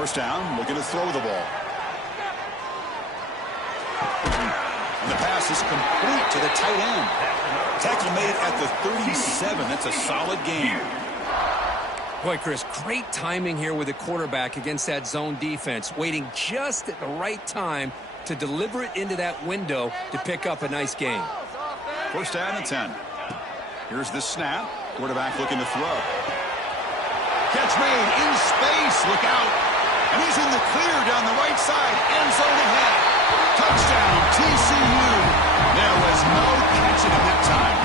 First down, looking to throw the ball. And the pass is complete to the tight end. Tackle made at the 37. That's a solid game. Boy, Chris, great timing here with the quarterback against that zone defense, waiting just at the right time to deliver it into that window to pick up a nice gain. First down and 10. Here's the snap. Quarterback looking to throw. Catch made in space. Look out. And he's in the clear down the right side. End zone ahead. Touchdown, TCU. There was no catching him that time.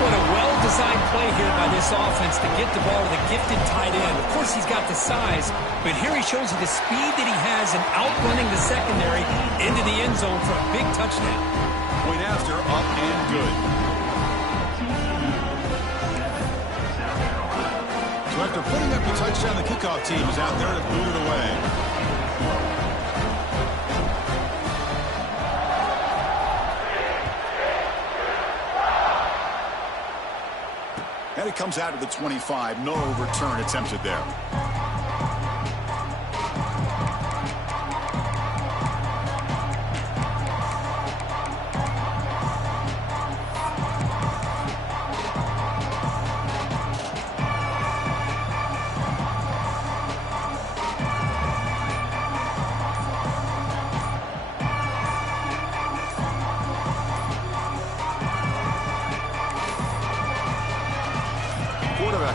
What a well-designed play here by this offense to get the ball to the gifted tight end. Of course, he's got the size, but here he shows you the speed that he has in outrunning the secondary into the end zone for a big touchdown. Point after, up and good. So after putting up the touchdown, the kickoff team is out there to boot it away. And it comes out of the 25. No return attempted there.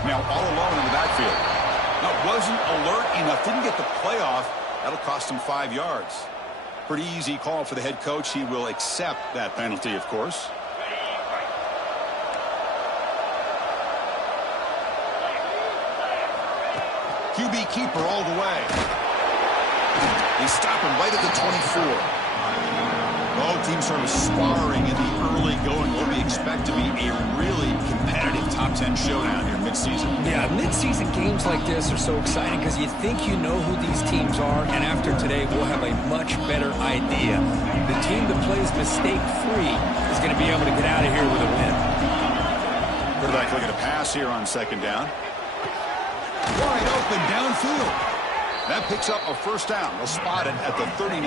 Now all alone in the backfield. Now wasn't alert enough, didn't get the play off. That'll cost him 5 yards. Pretty easy call for the head coach. He will accept that penalty, of course. QB keeper all the way. They stop him right at the 24. Both teams sort of sparring in the early going. What we expect to be a really competitive top 10 showdown here midseason. Yeah, midseason games like this are so exciting because you think you know who these teams are, and after today we'll have a much better idea. The team that plays mistake-free is going to be able to get out of here with a win. Quarterback looking to pass here on second down. Wide open downfield. That picks up a first down. They'll spot it at the 39.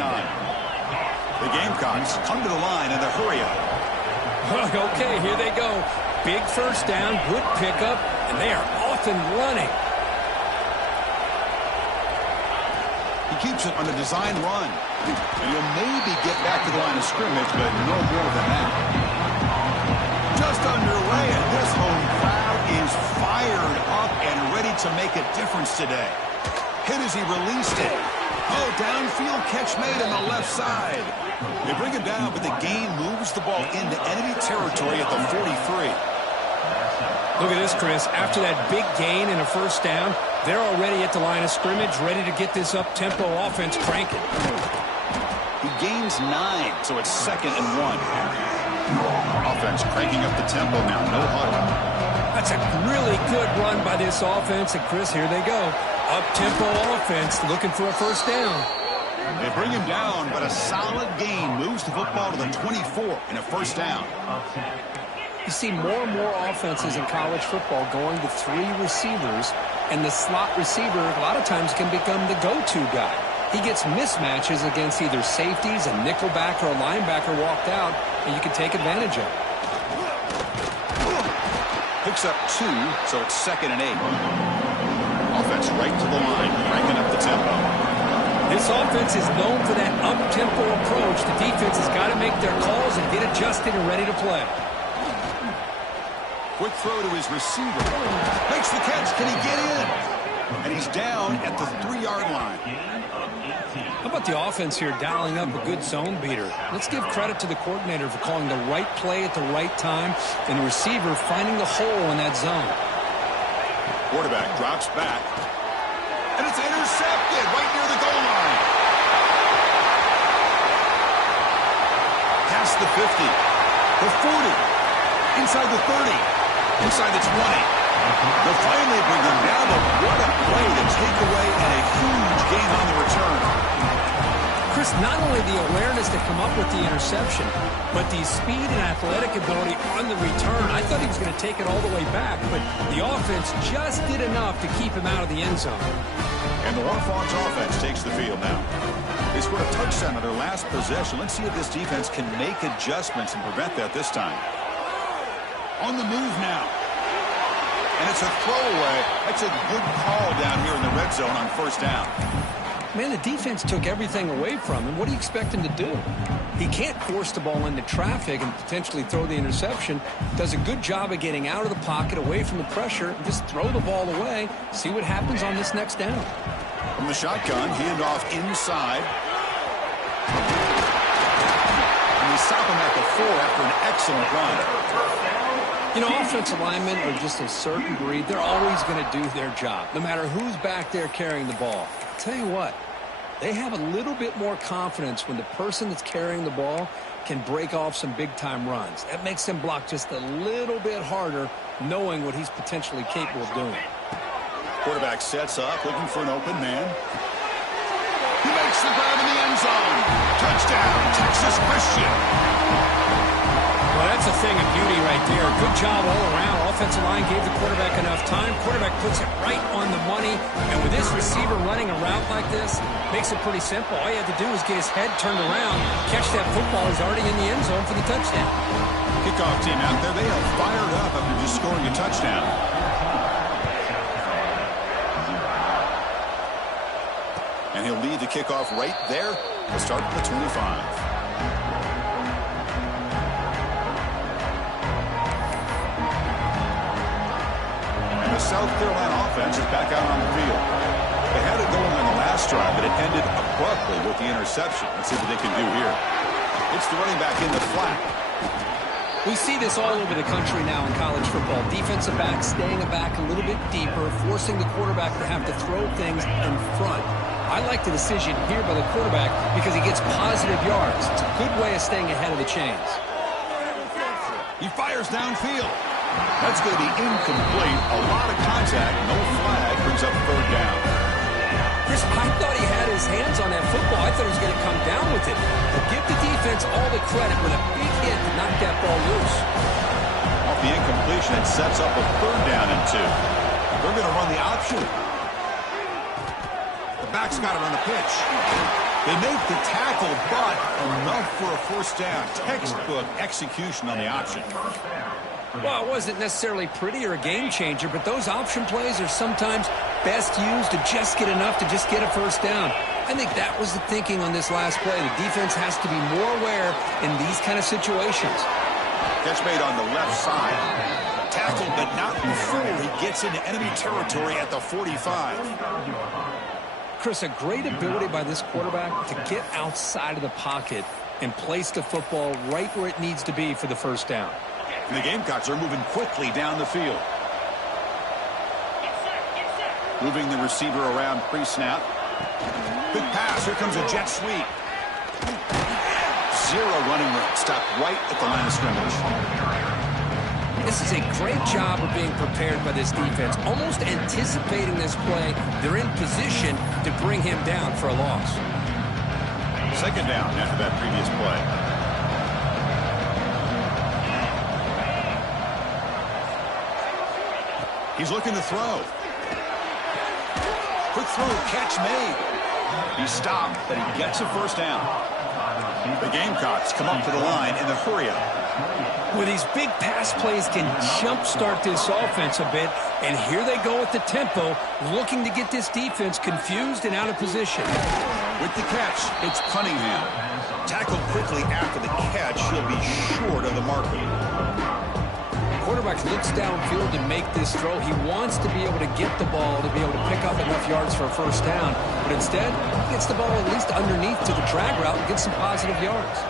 The Gamecocks come to the line in a hurry up. Okay, here they go. Big first down, good pickup, and they are off and running. He keeps it on the design run. And he'll maybe get back to the line of scrimmage, but no more than that. Just underway, and this home crowd is fired up and ready to make a difference today. Hit as he released it. Oh, downfield catch made on the left side. They bring him down, but the game moves the ball into enemy territory at the 43. Look at this, Chris. After that big gain and a first down, they're already at the line of scrimmage, ready to get this up-tempo offense cranking. He gains 9, so it's 2nd and 1. Offense cranking up the tempo now, no huddle. That's a really good run by this offense, and Chris, here they go. Up-tempo offense looking for a first down. They bring him down, but a solid gain moves the football to the 24 and a first down. You see more and more offenses in college football going to 3 receivers, and the slot receiver a lot of times can become the go-to guy. He gets mismatches against either safeties, a nickelback, or a linebacker walked out, and you can take advantage of it. Picks up 2, so it's 2nd and 8. Offense right to the line, cranking up the tempo. This offense is known for that up-tempo approach. The defense has got to make their calls and get adjusted and ready to play. Quick throw to his receiver. Makes the catch. Can he get in? And he's down at the 3-yard line. How about the offense here dialing up a good zone beater? Let's give credit to the coordinator for calling the right play at the right time and the receiver finding the hole in that zone. Quarterback drops back. And it's intercepted right near the goal line. Past the 50. The 40. Inside the 30. Inside the 20. They'll finally bring them down, but what a play to take away and a huge gain on the return. Chris, not only the awareness to come up with the interception, but the speed and athletic ability on the return. I thought he was going to take it all the way back, but the offense just did enough to keep him out of the end zone. And the Warhawks offense takes the field now. They scored a touchdown on their last possession. Let's see if this defense can make adjustments and prevent that this time. On the move now. And it's a throwaway. That's a good call down here in the red zone on first down. Man, the defense took everything away from him. What do you expect him to do? He can't force the ball into traffic and potentially throw the interception. Does a good job of getting out of the pocket, away from the pressure, and just throw the ball away. See what happens on this next down. From the shotgun, handoff inside. And they stop him at the 4 after an excellent run. You know, offensive linemen are just a certain breed. They're always going to do their job, no matter who's back there carrying the ball. I'll tell you what, they have a little bit more confidence when the person that's carrying the ball can break off some big-time runs. That makes them block just a little bit harder, knowing what he's potentially capable of doing. Quarterback sets up, looking for an open man. He makes the grab in the end zone. Touchdown, Texas Christian. Well, that's a thing of beauty right there. Good job all around. Offensive line gave the quarterback enough time. Quarterback puts it right on the money. And with this receiver running a route like this, makes it pretty simple. All you have to do is get his head turned around, catch that football. He's already in the end zone for the touchdown. Kickoff team out there. They are fired up after just scoring a touchdown. And he'll lead the kickoff right there to start at the 25. The South Carolina offense is back out on the field. They had it going on the last drive, but it ended abruptly with the interception. Let's see what they can do here. It's the running back in the flat. We see this all over the country now in college football. Defensive backs staying back a little bit deeper, forcing the quarterback to have to throw things in front. I like the decision here by the quarterback because he gets positive yards. It's a good way of staying ahead of the chains. He fires downfield. That's going to be incomplete. A lot of contact. No flag. Brings up third down. Chris, I thought he had his hands on that football. I thought he was going to come down with it. But give the defense all the credit with a big hit to knock that ball loose. Off the incompletion, it sets up a third down and 2. They're going to run the option. The back's got it on the pitch. They make the tackle, but enough for a first down. Textbook execution on the option. Well, it wasn't necessarily pretty or a game changer, but those option plays are sometimes best used to just get enough to just get a first down. I think that was the thinking on this last play. The defense has to be more aware in these kind of situations. Catch made on the left side. Tackled, but not before he gets into enemy territory at the 45. Chris, a great ability by this quarterback to get outside of the pocket and place the football right where it needs to be for the first down. And the Gamecocks are moving quickly down the field. Moving the receiver around pre-snap. Quick pass. Here comes a jet sweep. Zero running room. Stopped right at the line of scrimmage. This is a great job of being prepared by this defense. Almost anticipating this play. They're in position to bring him down for a loss. Second down after that previous play. He's looking to throw. Quick throw, catch made. He stopped, but he gets a first down. The Gamecocks come up to the line in the hurry-up. Well, these big pass plays can jumpstart this offense a bit, and here they go with the tempo, looking to get this defense confused and out of position. With the catch, it's Cunningham. Tackled quickly after the catch. He'll be short of the marker. Quarterback looks downfield to make this throw. He wants to be able to get the ball to be able to pick up enough yards for a first down. But instead, he gets the ball at least underneath to the drag route and gets some positive yards.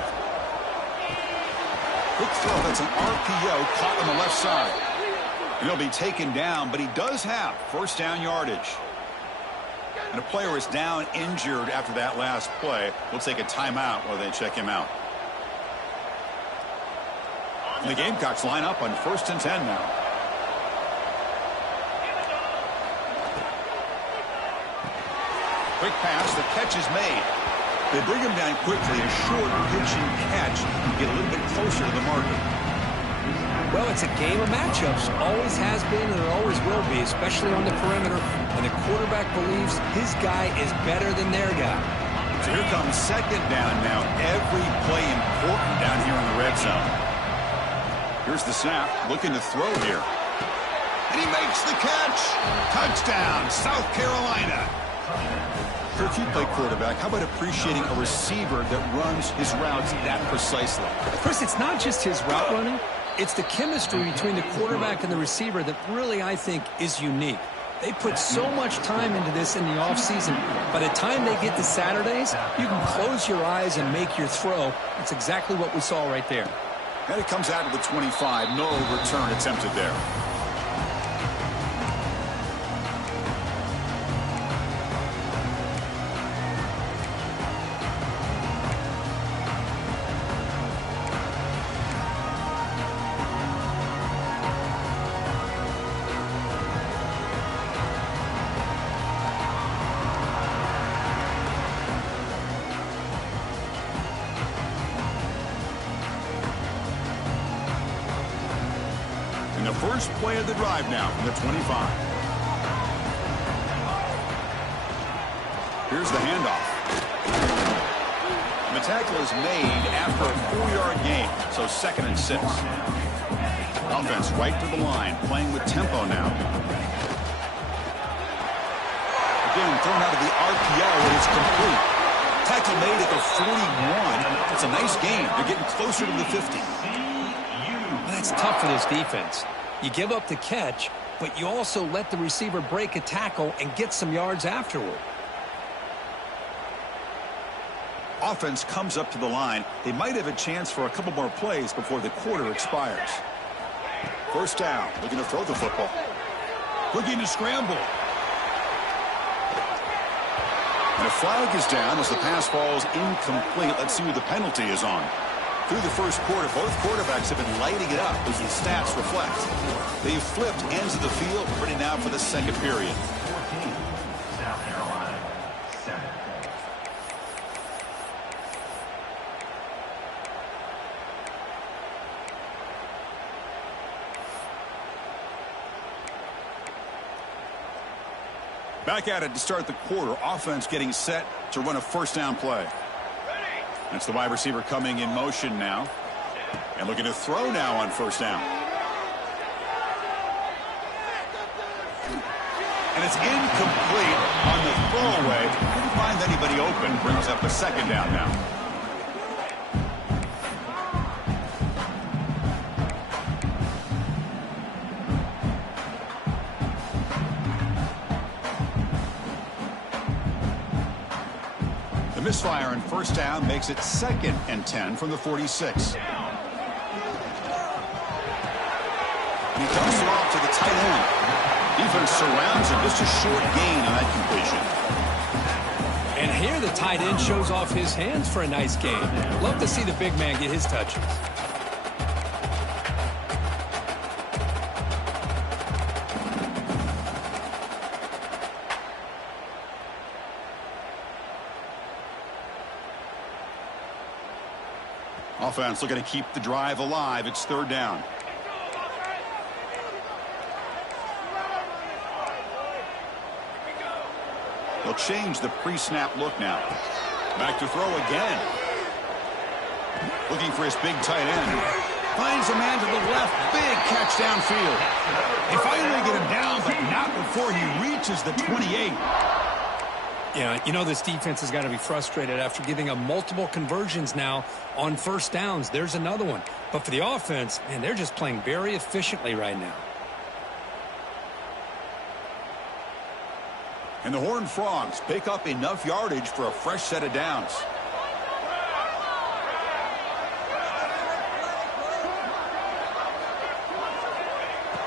Quick throw. That's an RPO caught on the left side. And he'll be taken down, but he does have first down yardage. And a player is down injured after that last play. We'll take a timeout while they check him out. And the Gamecocks line up on 1st and 10 now. Quick pass, the catch is made. They bring him down quickly, a short pitching catch to get a little bit closer to the marker. Well, it's a game of matchups. Always has been and it always will be, especially on the perimeter when the quarterback believes his guy is better than their guy. So here comes second down now. Every play important down here in the red zone. Here's the snap, looking to throw here. And he makes the catch. Touchdown, South Carolina. If you play quarterback, how about appreciating a receiver that runs his routes that precisely? Chris, it's not just his route running. It's the chemistry between the quarterback and the receiver that really, I think, is unique. They put so much time into this in the offseason. By the time they get to Saturdays, you can close your eyes and make your throw. That's exactly what we saw right there. And it comes out to the 25. No return attempted there. The first play of the drive now from the 25. Here's the handoff. And the tackle is made after a 4-yard gain, so 2nd and 6. Offense right to the line, playing with tempo now. Again, thrown out of the RPO, and it's complete. Tackle made at the 41. It's a nice gain. They're getting closer to the 50. Well, that's tough for this defense. You give up the catch, but you also let the receiver break a tackle and get some yards afterward. Offense comes up to the line. They might have a chance for a couple more plays before the quarter expires. First down, looking to throw the football. Looking to scramble. And a flag is down as the pass falls incomplete. Let's see who the penalty is on. Through the first quarter, both quarterbacks have been lighting it up as the stats reflect. They've flipped ends of the field, ready now for the second period. South Carolina, 7. Back at it to start the quarter. Offense getting set to run a first down play. That's the wide receiver coming in motion now. And looking to throw now on first down. And it's incomplete on the throwaway. Couldn't find anybody open. Brings up a second down now. Misfire and first down makes it 2nd and 10 from the 46. And he dumps it off to the tight end. Defense surrounds him. Just a short gain on that completion. And here the tight end shows off his hands for a nice gain. Love to see the big man get his touches. Offense looking to keep the drive alive. It's 3rd down. They'll change the pre-snap look now. Back to throw again. Looking for his big tight end. Finds a man to the left. Big catch downfield. They finally get him down, but not before he reaches the 28. Yeah, you know this defense has got to be frustrated after giving up multiple conversions now on first downs. There's another one. But for the offense, man, they're just playing very efficiently right now. And the Horned Frogs pick up enough yardage for a fresh set of downs.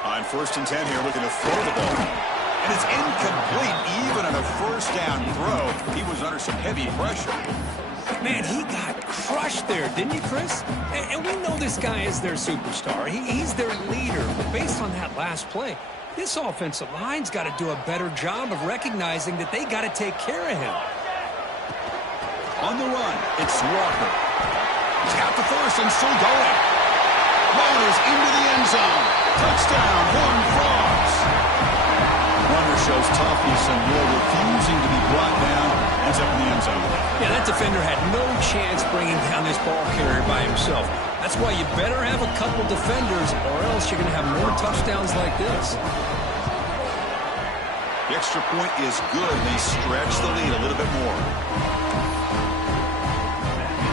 On 1st and 10 here, looking to throw the ball. And it's incomplete. Even on a first down throw, he was under some heavy pressure. Man, he got crushed there, didn't he, Chris? And we know this guy is their superstar. He's their leader. But based on that last play, this offensive line's got to do a better job of recognizing that they got to take care of him. On the run, it's Walker. He's got the first and still going. Ball is into the end zone. Touchdown, Horned Frogs. Runner shows toughness and will, refusing to be brought down. Ends up in the end zone. Yeah, that defender had no chance bringing down this ball carrier by himself. That's why you better have a couple defenders, or else you're going to have more touchdowns like this. The extra point is good. They stretch the lead a little bit more.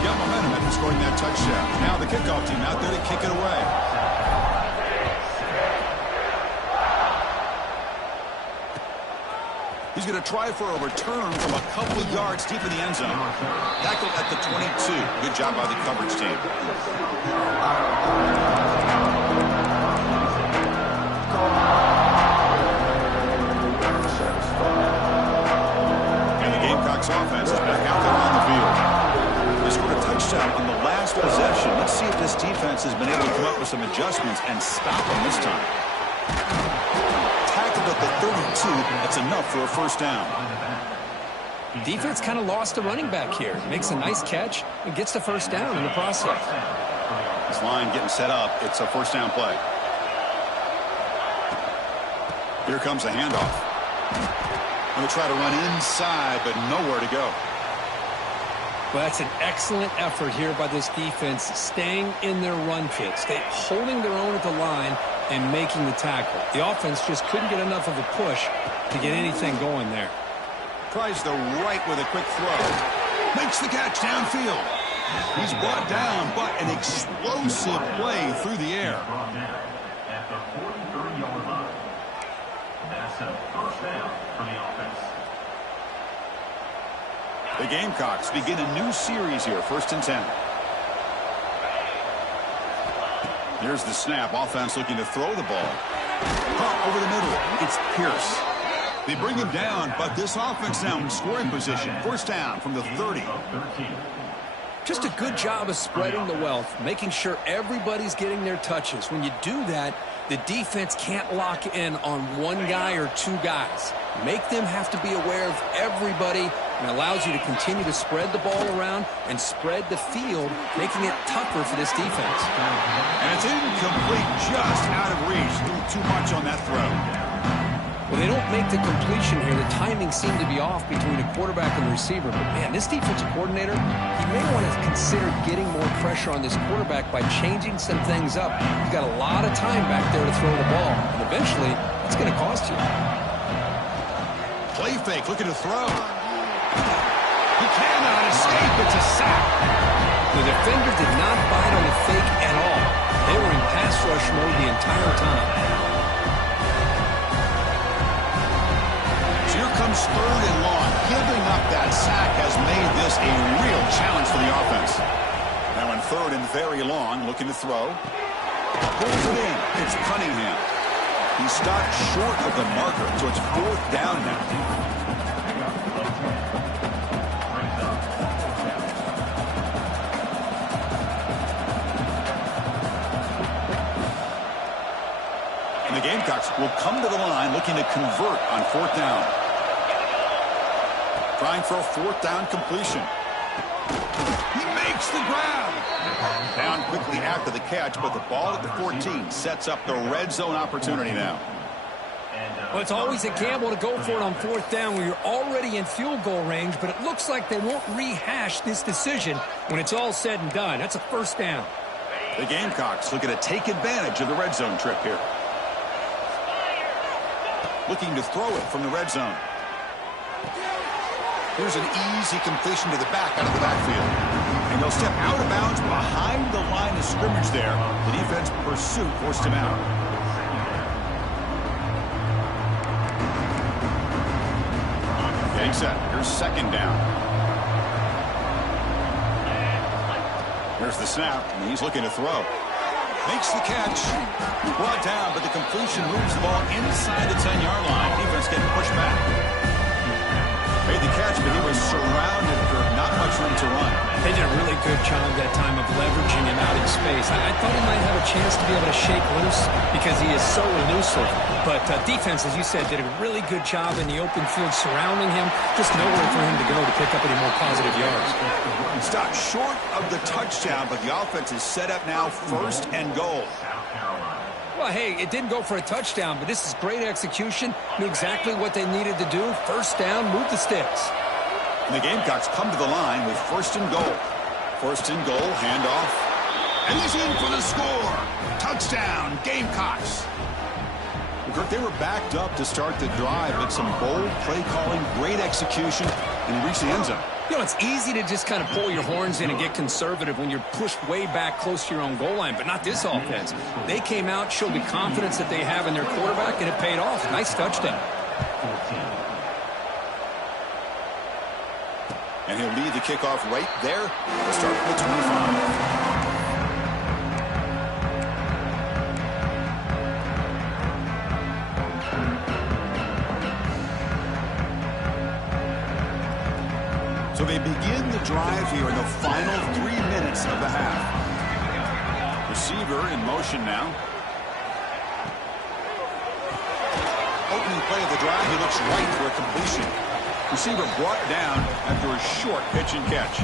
Got momentum after scoring that touchdown. Now the kickoff team out there to kick it away. He's going to try for a return from a couple of yards deep in the end zone. Tackled at the 22. Good job by the coverage team. And the Gamecocks offense is back out there on the field. They scored a touchdown on the last possession. Let's see if this defense has been able to come up with some adjustments and stop them this time. Tackled at the 32. That's enough for a first down. Defense kind of lost the running back here. Makes a nice catch and gets the first down in the process. This line getting set up. It's a first down play. Here comes the handoff. Going to try to run inside, but nowhere to go. Well, that's an excellent effort here by this defense, staying in their run fit, holding their own at the line and making the tackle. The offense just couldn't get enough of a push to get anything going there. Tries the right with a quick throw. Makes the catch downfield. He's brought down, but an explosive play through the air. At the 43-yard line. That's a first down for the offense. The Gamecocks begin a new series here, 1st and 10. Here's the snap. Offense looking to throw the ball. Caught over the middle. It's Pierce. They bring him down, but this offense now in scoring position. First down from the 30. Just a good job of spreading the wealth, making sure everybody's getting their touches. When you do that, the defense can't lock in on one guy or two guys. Make them have to be aware of everybody, and allows you to continue to spread the ball around and spread the field, making it tougher for this defense. And it's incomplete, just out of reach. A little too much on that throw. Well, they don't make the completion here. The timing seemed to be off between a quarterback and the receiver. But, man, this defensive coordinator, he may want to consider getting more pressure on this quarterback by changing some things up. He's got a lot of time back there to throw the ball. And eventually, that's going to cost you. Play fake, looking to throw. He cannot escape. It's a sack. The defender did not bite on the fake at all. They were in pass rush mode the entire time. Here comes 3rd and long. Giving up that sack has made this a real challenge for the offense. Now in 3rd and very long, looking to throw. Pulls it in. It's Cunningham. He stopped short of the marker, so it's 4th down now. And the Gamecocks will come to the line looking to convert on 4th down. Trying for a 4th down completion. He makes the grab. Down quickly after the catch, but the ball at the 14 sets up the red zone opportunity now. Well, it's always a gamble to go for it on 4th down where you're already in field goal range, but it looks like they won't rehash this decision when it's all said and done. That's a first down. The Gamecocks looking to take advantage of the red zone trip here. Looking to throw it from the red zone. Here's an easy completion to the back out of the backfield. And he'll step out of bounds behind the line of scrimmage there. The defense pursuit forced him out. Getting set. Here's 2nd down. Here's the snap, and he's looking to throw. Makes the catch. Brought down, but the completion moves the ball inside the 10-yard line. Defense getting pushed back. Made the catch, but he was surrounded for not much room to run. They did a really good job that time of leveraging him out in space. I thought he might have a chance to be able to shake loose because he is so elusive. But defense, as you said, did a really good job in the open field surrounding him. Just nowhere for him to go to pick up any more positive yards. Stopped short of the touchdown, but the offense is set up now, 1st and goal. South Carolina. Well, hey, it didn't go for a touchdown, but this is great execution. Knew exactly what they needed to do. 1st down, move the sticks. And the Gamecocks come to the line with 1st and goal. 1st and goal, handoff. And he's in for the score. Touchdown, Gamecocks. Kirk, they were backed up to start the drive, but some bold play calling, great execution, and he reached the end zone. You know, it's easy to just kind of pull your horns in and get conservative when you're pushed way back close to your own goal line, but not this offense. They came out, showed the confidence that they have in their quarterback, and it paid off. Nice touchdown. And he'll lead the kickoff right there to start from the 25. So they begin the drive here in the final 3 minutes of the half. Receiver in motion now. Opening play of the drive, he looks right for a completion. Receiver brought down after a short pitch and catch.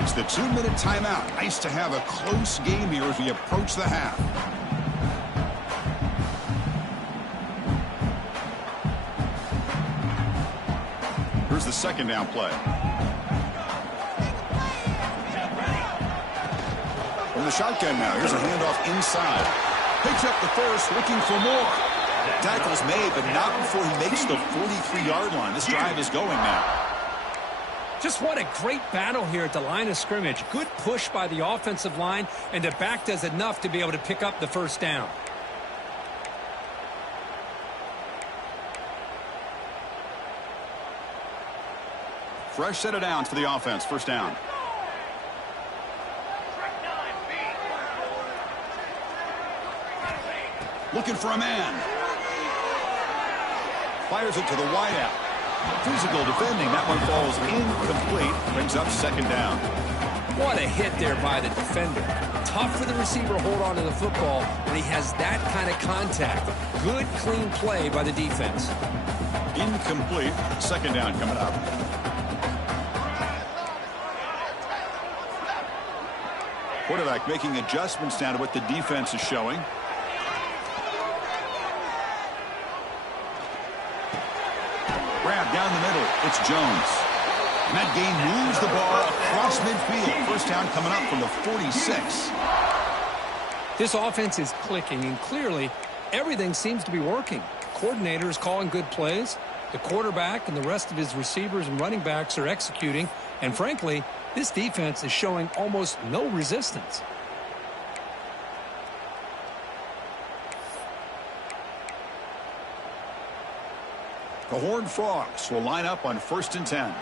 It's the 2-minute timeout. Nice to have a close game here as we approach the half. Here's the 2nd down play. From the shotgun now. Here's a handoff inside. Picks up the 1st, looking for more. Tackles made, but not before he makes the 43-yard line. This drive is going now. Just what a great battle here at the line of scrimmage. Good push by the offensive line, and the back does enough to be able to pick up the 1st down. Fresh set of downs for the offense. 1st down. Looking for a man. Fires it to the wideout. Physical defending. That one falls incomplete. Brings up 2nd down. What a hit there by the defender. Tough for the receiver to hold on to the football when he has that kind of contact. Good, clean play by the defense. Incomplete. 2nd down coming up. Quarterback making adjustments down to what the defense is showing. Grab down the middle. It's Jones. And that gain moves the ball across midfield. 1st down coming up from the 46. This offense is clicking, and clearly everything seems to be working. The coordinator is calling good plays. The quarterback and the rest of his receivers and running backs are executing. And frankly, this defense is showing almost no resistance. The Horned Frogs will line up on 1st and 10.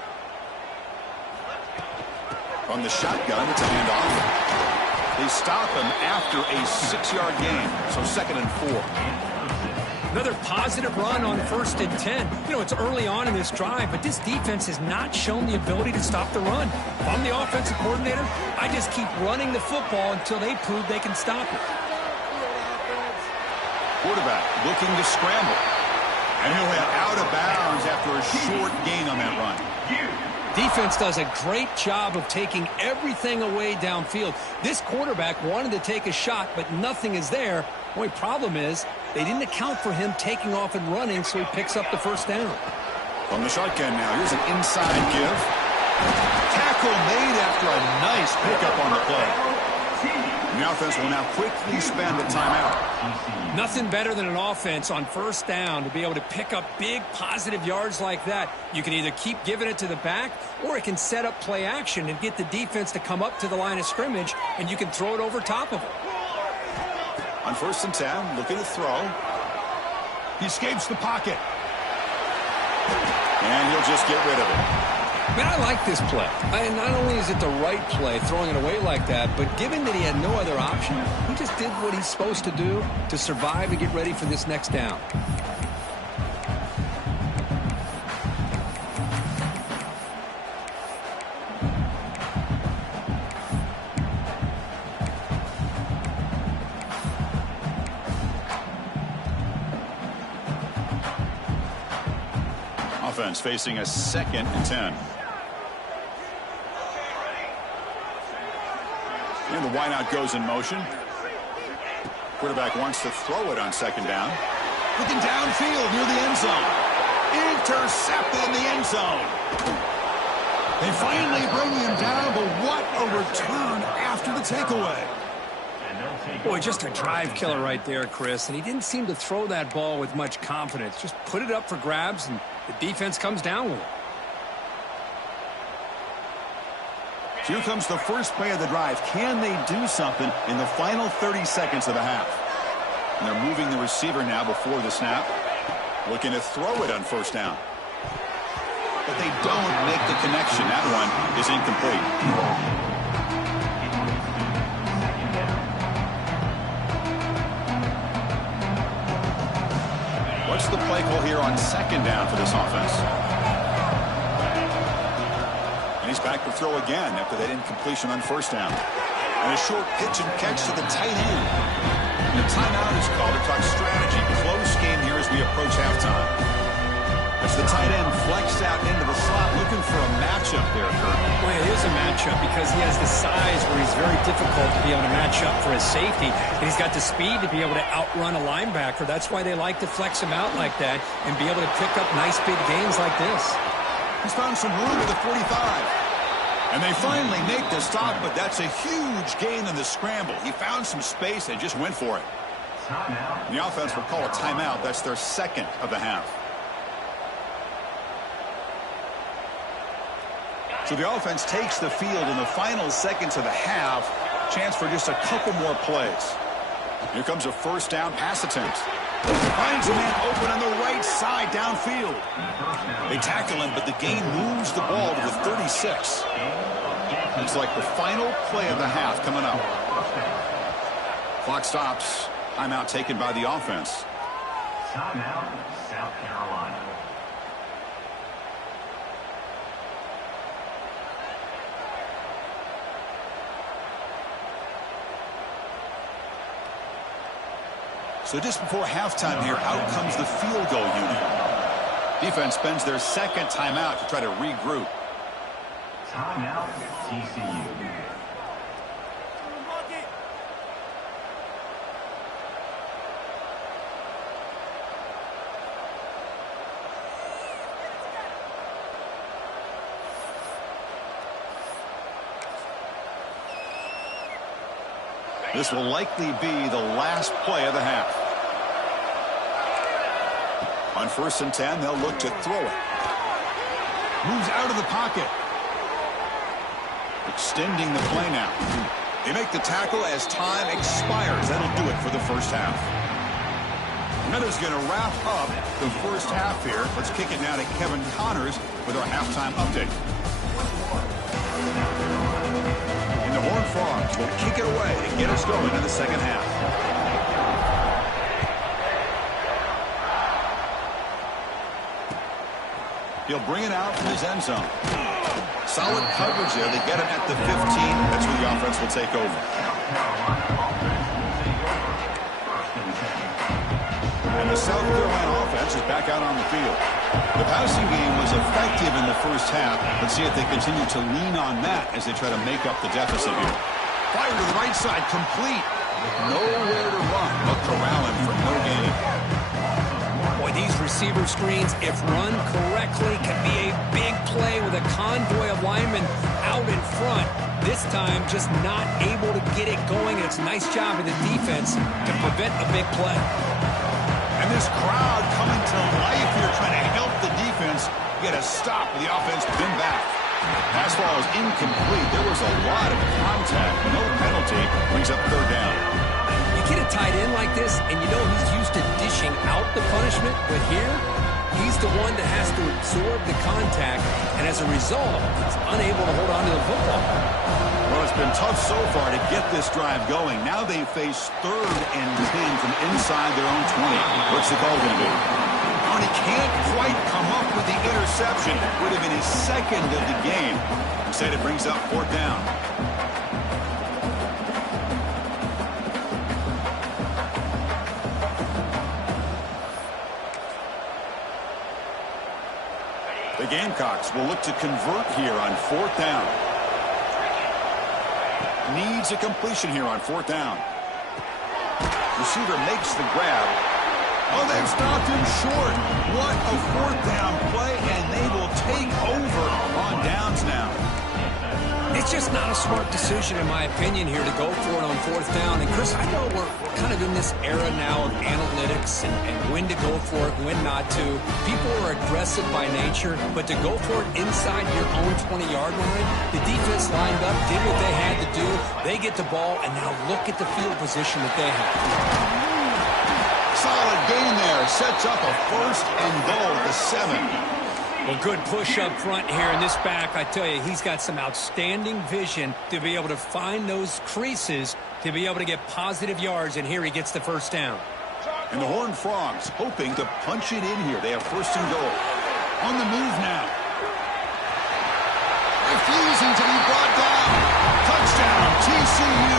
From the shotgun, it's a handoff. They stop him after a 6-yard gain, so 2nd and 4. Another positive run on 1st and 10. You know, it's early on in this drive, but this defense has not shown the ability to stop the run. If I'm the offensive coordinator, I just keep running the football until they prove they can stop it. Quarterback looking to scramble. And he'll head out of bounds after a short gain on that run. Defense does a great job of taking everything away downfield. This quarterback wanted to take a shot, but nothing is there. The only problem is they didn't account for him taking off and running, so he picks up the 1st down. From the shotgun now, here's an inside give. Tackle made after a nice pickup on the play. The offense will now quickly spend a timeout. Nothing better than an offense on 1st down to be able to pick up big positive yards like that. You can either keep giving it to the back, or it can set up play action and get the defense to come up to the line of scrimmage, and you can throw it over top of them. On 1st and 10, looking to throw. He escapes the pocket. And he'll just get rid of it. Man, I like this play. Not only is it the right play, throwing it away like that, but given that he had no other option, he just did what he's supposed to do to survive and get ready for this next down. offense facing a 2nd and 10. And the wideout goes in motion. Quarterback wants to throw it on 2nd down. Looking downfield near the end zone. Intercepted in the end zone. They finally bring him down, but what a return after the takeaway. Boy, just a drive killer right there, Chris. And he didn't seem to throw that ball with much confidence. Just put it up for grabs, and the defense comes down with it. Here comes the first play of the drive. Can they do something in the final 30 seconds of the half? And they're moving the receiver now before the snap. Looking to throw it on 1st down. But they don't make the connection. That one is incomplete. What's the play call here on 2nd down for this offense? And he's back to throw again after that incompletion on 1st down. And a short pitch and catch to the tight end. And a timeout is called to talk strategy. Close game here as we approach halftime. As the tight end flexed out into the slot, looking for a matchup there, Kurt. Well, it is a matchup because he has the size where he's very difficult to be able to match up for his safety. And he's got the speed to be able to outrun a linebacker. That's why they like to flex him out like that and be able to pick up nice big gains like this. He's found some room at the 45. And they finally make the stop, but that's a huge gain in the scramble. He found some space and just went for it. And the offense will call a timeout. That's their 2nd of the half. So the offense takes the field in the final seconds of the half. Chance for just a couple more plays. Here comes a 1st down pass attempt. Finds a man open on the right side downfield. They tackle him, but the gain moves the ball to the 36. It's like the final play of the half coming up. Clock stops. Timeout taken by the offense. Timeout, South Carolina. So just before halftime here, out comes the field goal unit. Defense spends their 2nd timeout to try to regroup. Timeout, TCU. This will likely be the last play of the half. On 1st and 10, they'll look to throw it. Moves out of the pocket. Extending the play now. They make the tackle as time expires. That'll do it for the 1st half. And that is going to wrap up the 1st half here. Let's kick it now to Kevin Connors with our halftime update. And the Horned Frogs will kick it away and get us going in the 2nd half. He'll bring it out from his end zone. Solid coverage there. They get it at the 15. That's where the offense will take over. And the South Carolina offense is back out on the field. The passing game was effective in the 1st half. Let's see if they continue to lean on that as they try to make up the deficit here. Fire to the right side, complete. Nowhere to run, but corralling for no gain. Boy, these receiver screens, if run correctly, can be a big play with a convoy of linemen out in front. This time, just not able to get it going. And it's a nice job of the defense to prevent a big play. And this crowd coming to life here, trying to help the defense get a stop with the offense pinned back. Pass ball is incomplete. There was a lot of contact. No penalty. Brings up 3rd down. You get a tight end like this, and you know he's used to dishing out the punishment, but here, he's the one that has to absorb the contact, and as a result, he's unable to hold on to the football. Well, it's been tough so far to get this drive going. Now they face 3rd and 10 from inside their own 20. What's the call going to be? And he can't quite come up with the interception. Would have been his 2nd of the game. Instead, it brings up 4th down. Gamecocks will look to convert here on 4th down. Needs a completion here on 4th down. Receiver makes the grab. Oh, they've stopped him short. What a 4th down play, and they will take over on downs now. It's just not a smart decision, in my opinion, here to go for it on 4th down. And, Chris, I know we're kind of in this era now of analytics and when to go for it, when not to. People are aggressive by nature, but to go for it inside your own 20-yard line, the defense lined up, did what they had to do. They get the ball, and now look at the field position that they have. Solid gain there. Sets up a 1st and goal at the 7. Well, good push up front here, and this back, I tell you, he's got some outstanding vision to be able to find those creases to be able to get positive yards, and here he gets the 1st down. And the Horned Frogs hoping to punch it in here. They have 1st and goal. On the move now. Refusing to be brought down. Touchdown, TCU.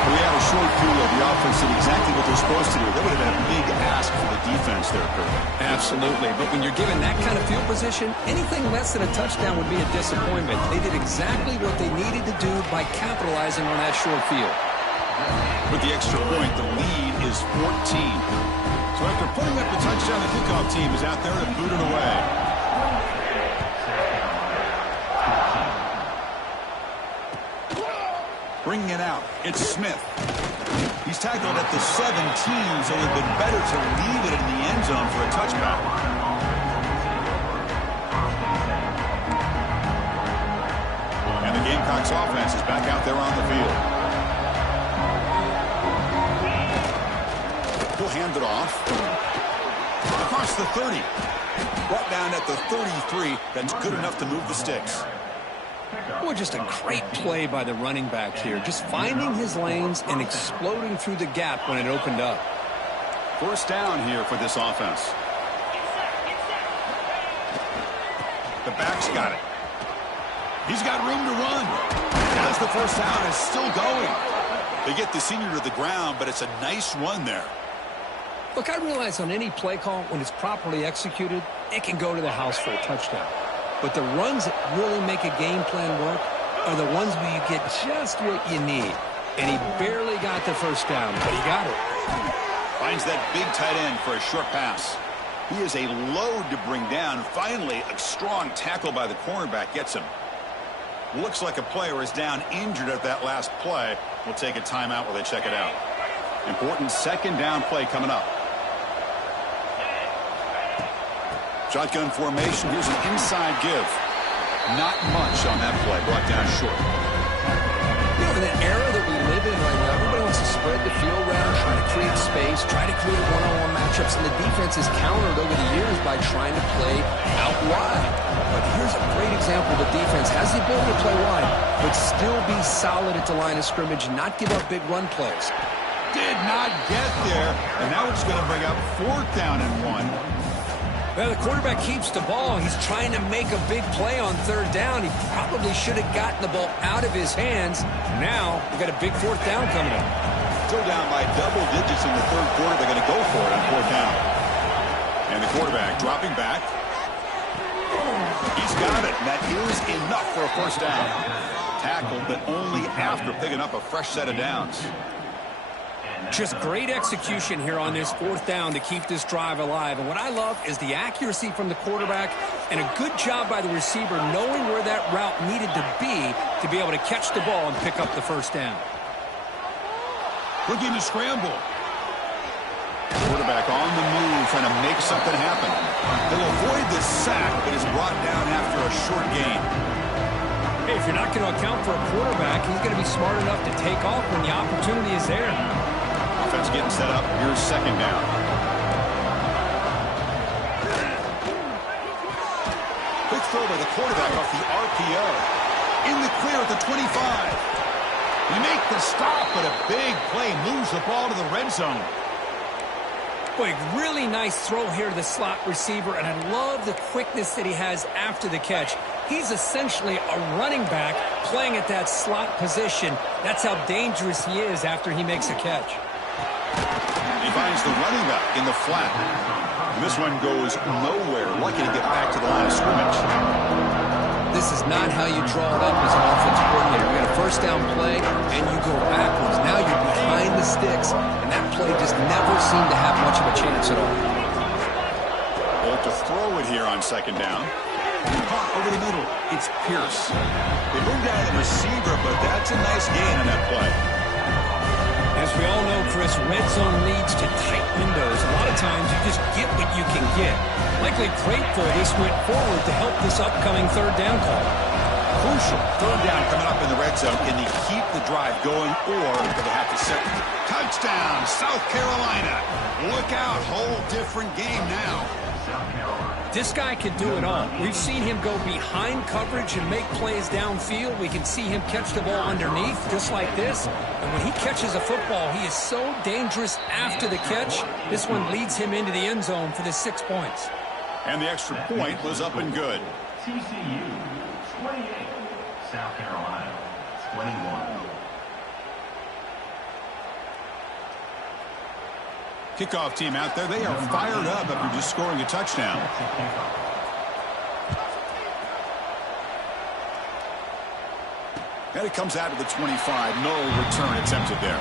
We have a short field. The offense did exactly what they're supposed to do. That would have been a big ask for the defense there, Kurt. Absolutely. But when you're given that kind of field position, anything less than a touchdown would be a disappointment. They did exactly what they needed to do by capitalizing on that short field. With the extra point, the lead is 14. So after putting up the touchdown, the kickoff team is out there to boot it away. Bringing it out, it's Smith. He's tackled at the 17, so it would have been better to leave it in the end zone for a touchback. And the Gamecocks offense is back out there on the field. He'll hand it off. Across the 30. Brought down at the 33. That's good enough to move the sticks. Boy, just a great play by the running back here. Just finding his lanes and exploding through the gap when it opened up. 1st down here for this offense. The back's got it. He's got room to run. As the 1st down is still going. They get the senior to the ground, but it's a nice run there. Look, I realize on any play call, when it's properly executed, it can go to the house for a touchdown. But the runs that really make a game plan work are the ones where you get just what you need. And he barely got the 1st down, but he got it. Finds that big tight end for a short pass. He is a load to bring down. Finally, a strong tackle by the cornerback gets him. Looks like a player is down injured at that last play. We'll take a timeout while they check it out. Important 2nd down play coming up. Shotgun formation. Here's an inside give. Not much on that play. Brought down short. You know, in the era that we live in right now, everybody wants to spread the field around, try to create space, try to create one-on-one matchups, and the defense is countered over the years by trying to play out wide. But here's a great example. The defense has the ability to play wide, but still be solid at the line of scrimmage, not give up big run plays. Did not get there, and now it's going to bring up 4th down and 1. Well, the quarterback keeps the ball. He's trying to make a big play on 3rd down. He probably should have gotten the ball out of his hands. Now, we've got a big 4th down coming up. Still down by double digits in the 3rd quarter. They're going to go for it on 4th down. And the quarterback dropping back. He's got it. That is enough for a 1st down. Tackled, but only after picking up a fresh set of downs. Just great execution here on this 4th down to keep this drive alive. And what I love is the accuracy from the quarterback and a good job by the receiver knowing where that route needed to be able to catch the ball and pick up the 1st down. Looking to scramble. Quarterback on the move, trying to make something happen. He'll avoid the sack, but is brought down after a short gain. Hey, if you're not going to account for a quarterback, he's going to be smart enough to take off when the opportunity is there. Offense getting set up. Here's 2nd down. Quick throw by the quarterback off the RPO. In the clear at the 25. You make the stop, but a big play moves the ball to the red zone. Boy, really nice throw here to the slot receiver, and I love the quickness that he has after the catch. He's essentially a running back playing at that slot position. That's how dangerous he is after he makes a catch. He finds the running back in the flat. This one goes nowhere. Lucky to get back to the line of scrimmage. This is not how you draw it up as an offensive coordinator. You got a first down play, and you go backwards. Now you're behind the sticks, and that play just never seemed to have much of a chance at all. They'll have to throw it here on second down. Caught over the middle. It's Pierce. They moved out of the receiver, but that's a nice gain on that play. As we all know, Chris, red zone leads to tight windows. A lot of times you just get what you can get. Likely grateful this went forward to help this upcoming third down call. Crucial. Third down coming up in the red zone. Can they keep the drive going, or do they have to set? Touchdown, South Carolina. Look out. Whole different game now. This guy can do it all. We've seen him go behind coverage and make plays downfield. We can see him catch the ball underneath, just like this. And when he catches a football, he is so dangerous after the catch. This one leads him into the end zone for the 6 points. And the extra point was up and good. TCU 28, South Carolina 21. Kickoff team out there. They are fired up after just scoring a touchdown. And it comes out of the 25. No return attempted there.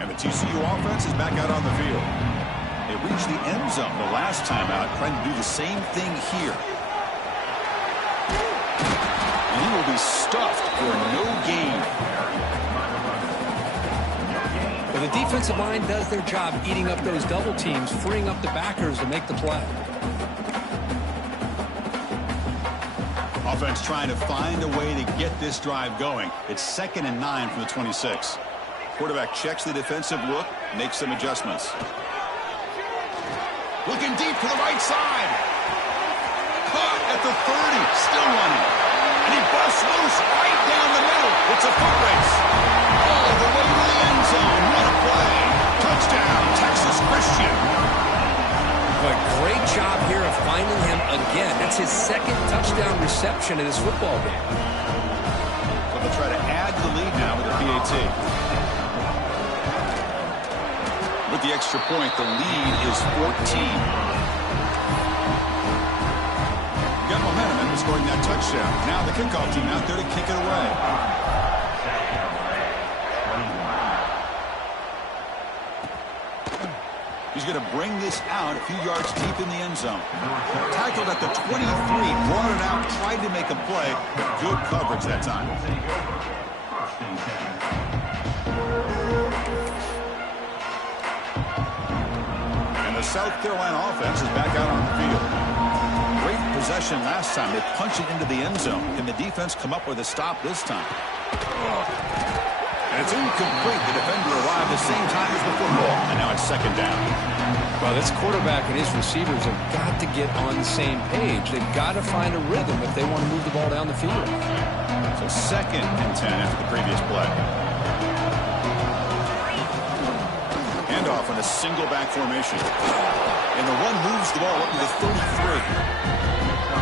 And the TCU offense is back out on the field. They reached the end zone the last time out, trying to do the same thing here. And he will be stuffed for no gain. Well, the defensive line does their job eating up those double teams, freeing up the backers to make the play. Offense trying to find a way to get this drive going. It's 2nd and 9 from the 26. Quarterback checks the defensive look, makes some adjustments. Looking deep to the right side. Caught at the 30, still running. And he busts loose right down the middle. It's a foot race. All the way to the end zone. What a play. Touchdown, Texas Christian. But great job here of finding him again. That's his 2nd touchdown reception in this football game. So they'll try to add to the lead now with a PAT. With the extra point, the lead is 14. Got momentum and scoring that touchdown. Now the kickoff team out there to kick it away. He's going to bring this out a few yards deep in the end zone. Tackled at the 23, brought it out, tried to make a play. Good coverage that time. And the South Carolina offense is back out on the field. Great possession last time. They punch it into the end zone. Can the defense come up with a stop this time? And it's incomplete. The defender arrived the same time as the football. And now it's 2nd down. Well, this quarterback and his receivers have got to get on the same page. They've got to find a rhythm if they want to move the ball down the field. So 2nd and 10 after the previous play. Handoff on a single back formation. And the one moves the ball up to the 33.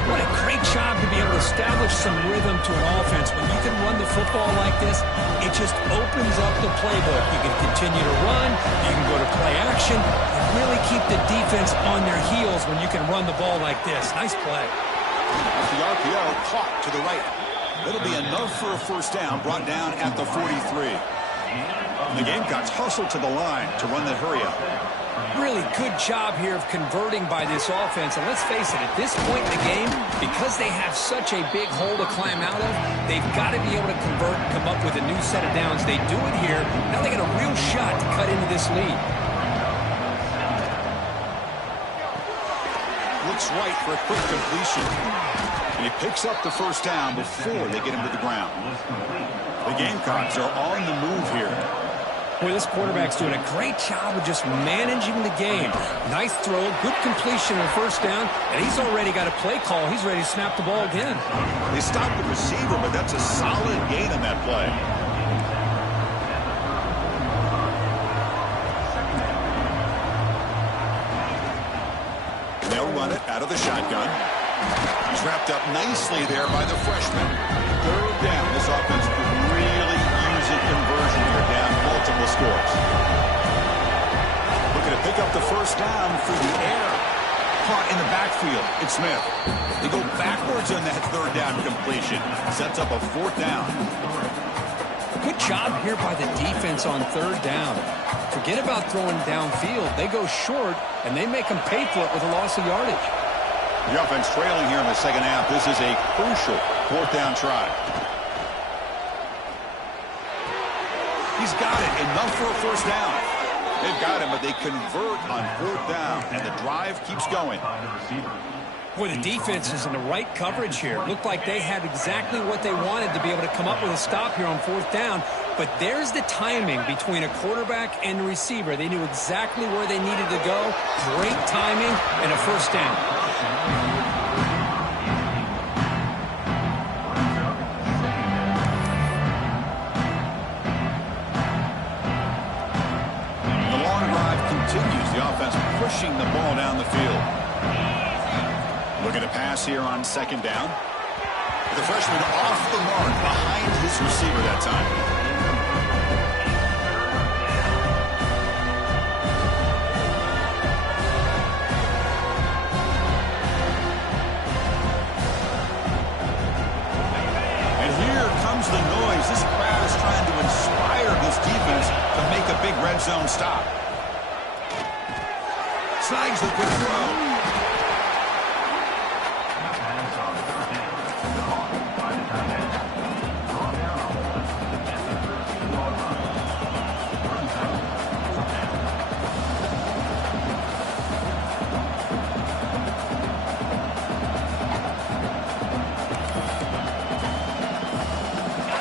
What a great job to be able to establish some rhythm to an offense. When you can run the football like this, it just opens up the playbook. You can continue to run. You can go to play action. You really keep the defense on their heels when you can run the ball like this. Nice play. With the RPO caught to the right. It'll be enough for a first down, brought down at the 43. And the Gamecocks hustle to the line to run the hurry up. Really good job here of converting by this offense. And let's face it, at this point in the game, because they have such a big hole to climb out of, they've got to be able to convert and come up with a new set of downs. They do it here. Now they got a real shot to cut into this lead. Looks right for a quick completion. And he picks up the first down before they get him to the ground. The Gamecocks are on the move here. Boy, this quarterback's doing a great job of just managing the game. Nice throw, good completion on first down, and he's already got a play call. He's ready to snap the ball again. They stopped the receiver, but that's a solid gain on that play. They'll run it out of the shotgun. He's wrapped up nicely there by the freshman. Third down. This offense really scores. Looking to pick up the first down through the air. Caught in the backfield. It's Smith. They go backwards on that third down completion. Sets up a fourth down. Good job here by the defense on third down. Forget about throwing downfield. They go short, and they make them pay for it with a loss of yardage. The offense trailing here in the second half. This is a crucial fourth down try. He's got it. Enough for a first down. They've got him, but they convert on fourth down, and the drive keeps going. Boy, the defense is in the right coverage here. Looked like they had exactly what they wanted to be able to come up with a stop here on fourth down. But there's the timing between a quarterback and the receiver. They knew exactly where they needed to go. Great timing and a first down. The long drive continues. The offense pushing the ball down the field. Looking to pass here on second down. The freshman off the mark behind his receiver that time. And here comes the noise. This crowd is trying to inspire this defense to make a big red zone stop. Snags the good throw.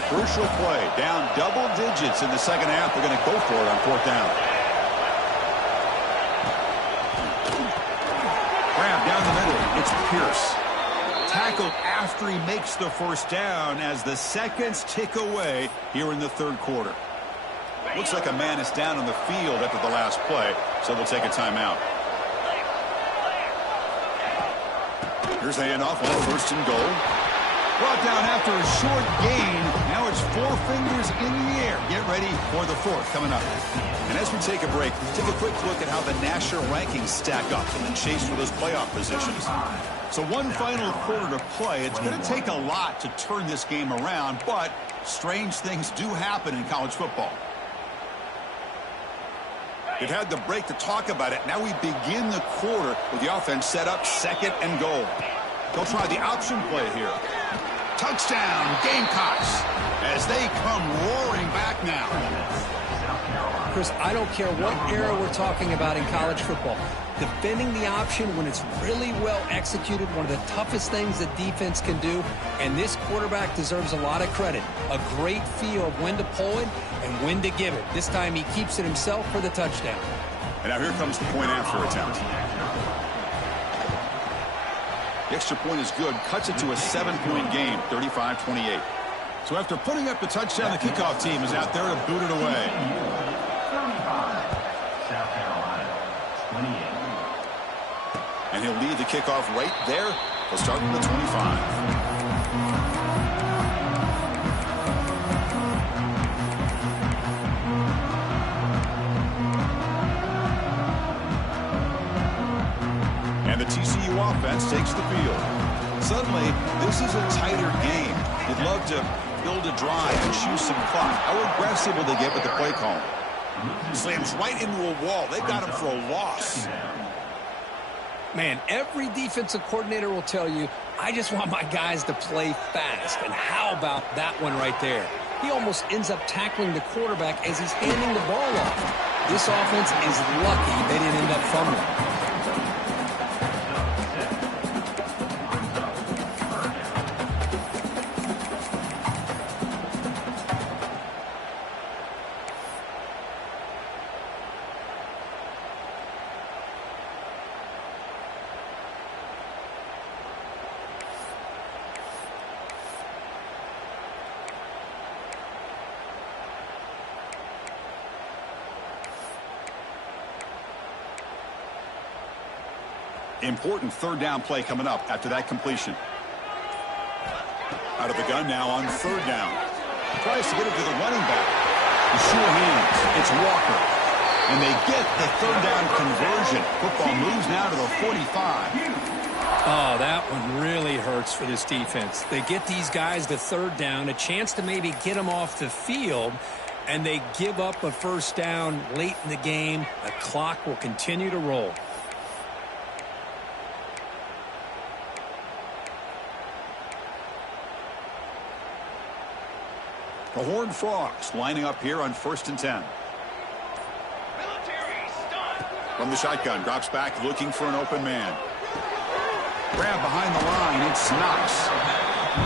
Crucial play. Down double digits in the second half. They're going to go for it on fourth down. Grab down the middle. It's Pierce. Tackled after he makes the first down as the seconds tick away here in the third quarter. Looks like a man is down on the field after the last play, so they'll take a timeout. Here's the handoff on first and goal. Brought down after a short gain. Now it's four fingers in the air. Get ready for the fourth coming up. And as we take a break, take a quick look at how the national rankings stack up in the chase for those playoff positions. So one final quarter to play. It's going to take a lot to turn this game around, but strange things do happen in college football. They've had the break to talk about it. Now we begin the quarter with the offense set up second and goal. They'll try the option play here. Touchdown, Gamecocks, as they come roaring back now. Chris, I don't care what era we're talking about in college football. Defending the option when it's really well executed, one of the toughest things that defense can do, and this quarterback deserves a lot of credit. A great feel of when to pull it and when to give it. This time he keeps it himself for the touchdown. And now here comes the point after attempt. The extra point is good. Cuts it to a 7-point game, 35-28. So after putting up the touchdown, the kickoff team is out there to boot it away. 35, South Carolina, 28. And he'll lead the kickoff right there. He'll start from the 25. And the TCU offense takes the field. Suddenly, this is a tighter game. You'd love to build a drive and choose some clock. How aggressive will they get with the play call? Slams right into a wall. They've got him for a loss. Man, every defensive coordinator will tell you, I just want my guys to play fast. And how about that one right there? He almost ends up tackling the quarterback as he's handing the ball off. This offense is lucky they didn't end up fumbling. Important third down play coming up after that completion. Out of the gun now on third down. Tries to get it to the running back. The sure hands. It's Walker. And they get the third down conversion. Football moves now to the 45. Oh, that one really hurts for this defense. They get these guys the third down, a chance to maybe get them off the field, and they give up a first down late in the game. The clock will continue to roll. The Horned Frogs lining up here on 1st and 10. From the shotgun, drops back looking for an open man. Grab behind the line, it's Knox.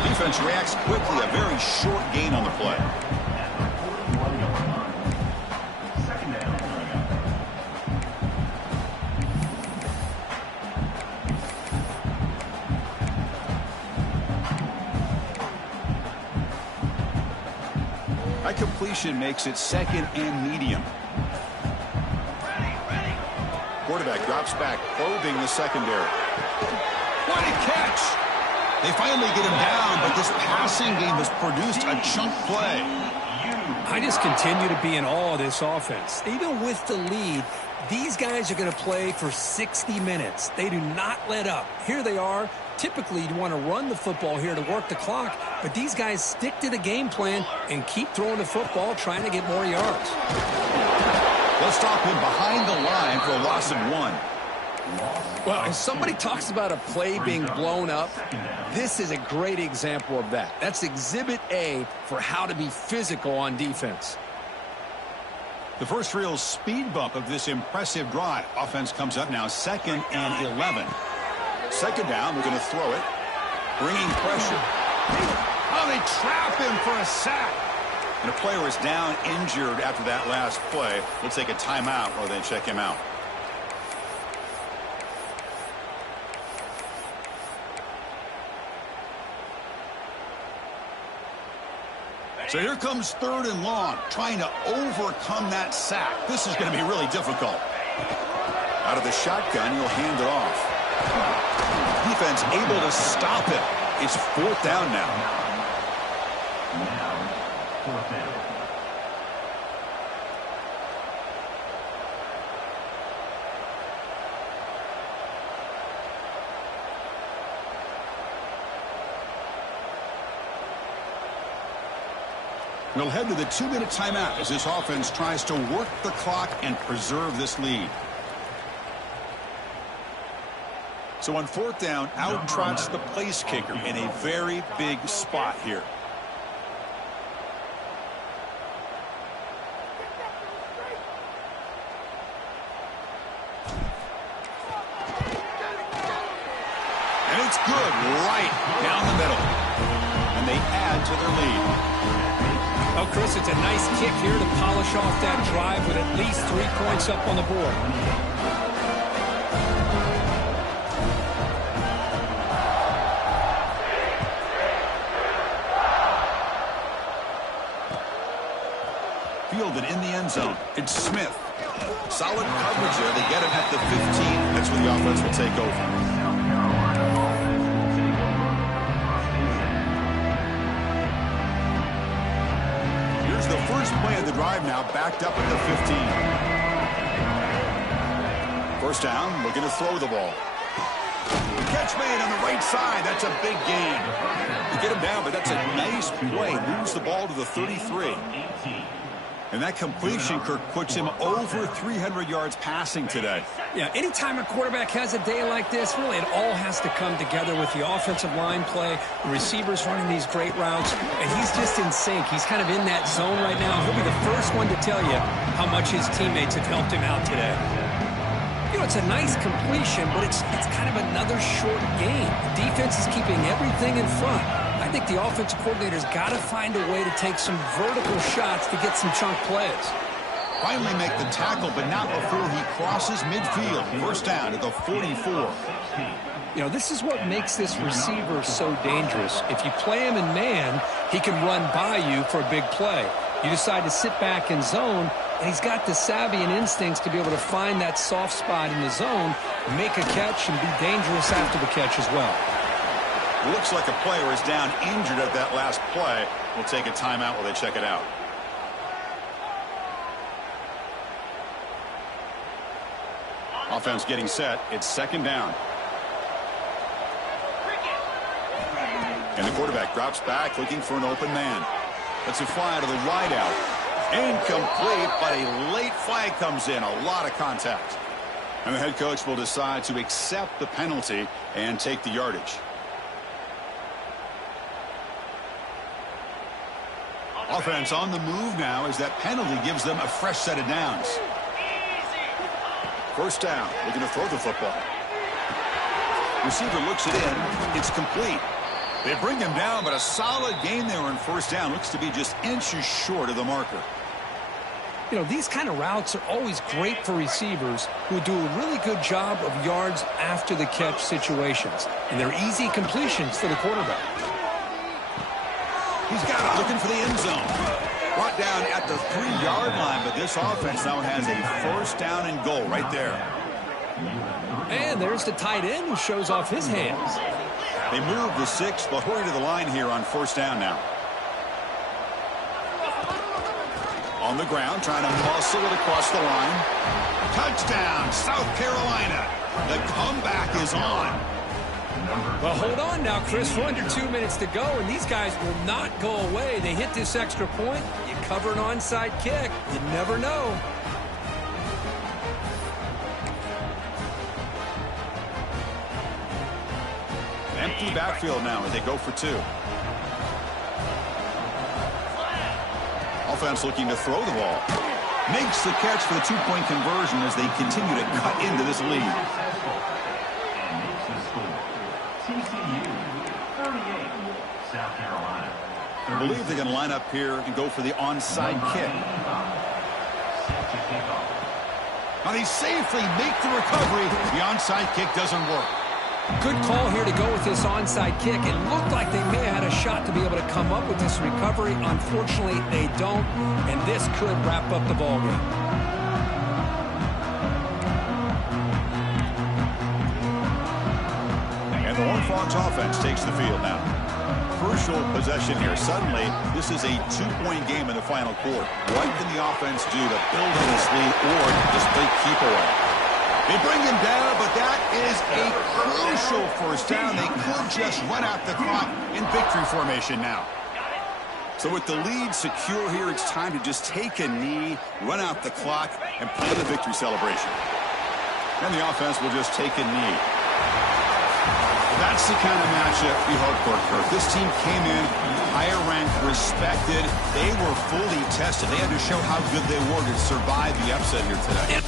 Defense reacts quickly, a very short gain on the play. That completion makes it 2nd and medium. Quarterback drops back, probing the secondary. What a catch! They finally get him down, but this passing game has produced a chunk play. I just continue to be in awe of this offense. Even with the lead, these guys are going to play for 60 minutes. They do not let up. Here they are. Typically, you want to run the football here to work the clock, but these guys stick to the game plan and keep throwing the football, trying to get more yards. Let's stop him behind the line for a loss of 1. Well, if somebody talks about a play being blown up, this is a great example of that. That's Exhibit A for how to be physical on defense. The first real speed bump of this impressive drive. Offense comes up now 2nd and 11. 2nd down, we're going to throw it. Bringing pressure. Oh, they trap him for a sack. And a player is down injured after that last play. We'll take a timeout while they check him out. So here comes 3rd and long, trying to overcome that sack. This is going to be really difficult. Out of the shotgun, he'll hand it off. Defense able to stop it. It's 4th down now. Now, 4th down. We'll head to the 2-minute timeout as this offense tries to work the clock and preserve this lead. So on 4th down, out trots the place kicker in a very big spot here. And it's good right down the middle. And they add to their lead. Oh, Chris, it's a nice kick here to polish off that drive with at least 3 points up on the board. Fielded in the end zone. It's Smith. Solid coverage there. They get him at the 15. That's where the offense will take over. The first play of the drive now backed up at the 15. 1st down, looking to throw the ball. Catch made on the right side. That's a big gain. You get him down, but that's a nice play. Moves the ball to the 33. And that completion, Kirk, puts him over 300 yards passing today. Yeah, anytime a quarterback has a day like this, really it all has to come together with the offensive line play, the receivers running these great routes, and he's just in sync. He's kind of in that zone right now. He'll be the first one to tell you how much his teammates have helped him out today. You know, it's a nice completion, but it's kind of another short game. The defense is keeping everything in front. I think the offensive coordinator's got to find a way to take some vertical shots to get some chunk plays. Finally make the tackle, but not before he crosses midfield. 1st down at the 44. You know, this is what makes this receiver so dangerous. If you play him in man, he can run by you for a big play. You decide to sit back in zone, and he's got the savvy and instincts to be able to find that soft spot in the zone, make a catch, and be dangerous after the catch as well. Looks like a player is down injured at that last play. We'll take a timeout while they check it out. Offense getting set. It's second down. And the quarterback drops back looking for an open man. That's a fly to the wideout. Incomplete, but a late flag comes in. A lot of contact. And the head coach will decide to accept the penalty and take the yardage. Offense on the move now as that penalty gives them a fresh set of downs. First down, looking to throw the football. Receiver looks it in. It's complete. They bring him down, but a solid gain there on first down. Looks to be just inches short of the marker. You know, these kind of routes are always great for receivers who do a really good job of yards after the catch situations. And they're easy completions for the quarterback. He's got it, looking for the end zone. Brought down at the 3-yard line, but this offense now has a first down and goal right there. And there's the tight end who shows off his hands. They move the 6. They'll hurry to the line here on first down now. On the ground, trying to muscle it across the line. Touchdown, South Carolina. The comeback is on. Well, hold on now, Chris. We're under 2 minutes to go, and these guys will not go away. They hit this extra point. You cover an onside kick. You never know. Empty backfield now as they go for 2. Offense looking to throw the ball. Makes the catch for the 2-point conversion as they continue to cut into this lead. I believe they're going to line up here and go for the onside kick. Now they safely make the recovery. The onside kick doesn't work. Good call here to go with this onside kick. It looked like they may have had a shot to be able to come up with this recovery. Unfortunately, they don't, and this could wrap up the ballgame. And the Horned Frogs offense takes the field now. Crucial possession here. Suddenly, this is a 2-point game in the final quarter. What can the offense do to build on this lead or just play keep away? They bring him down, but that is a crucial first down. They could just run out the clock in victory formation now. So with the lead secure here, it's time to just take a knee, run out the clock, and play the victory celebration. And the offense will just take a knee. That's the kind of matchup we hope for, Kirk. This team came in higher ranked, respected. They were fully tested. They had to show how good they were to survive the upset here today.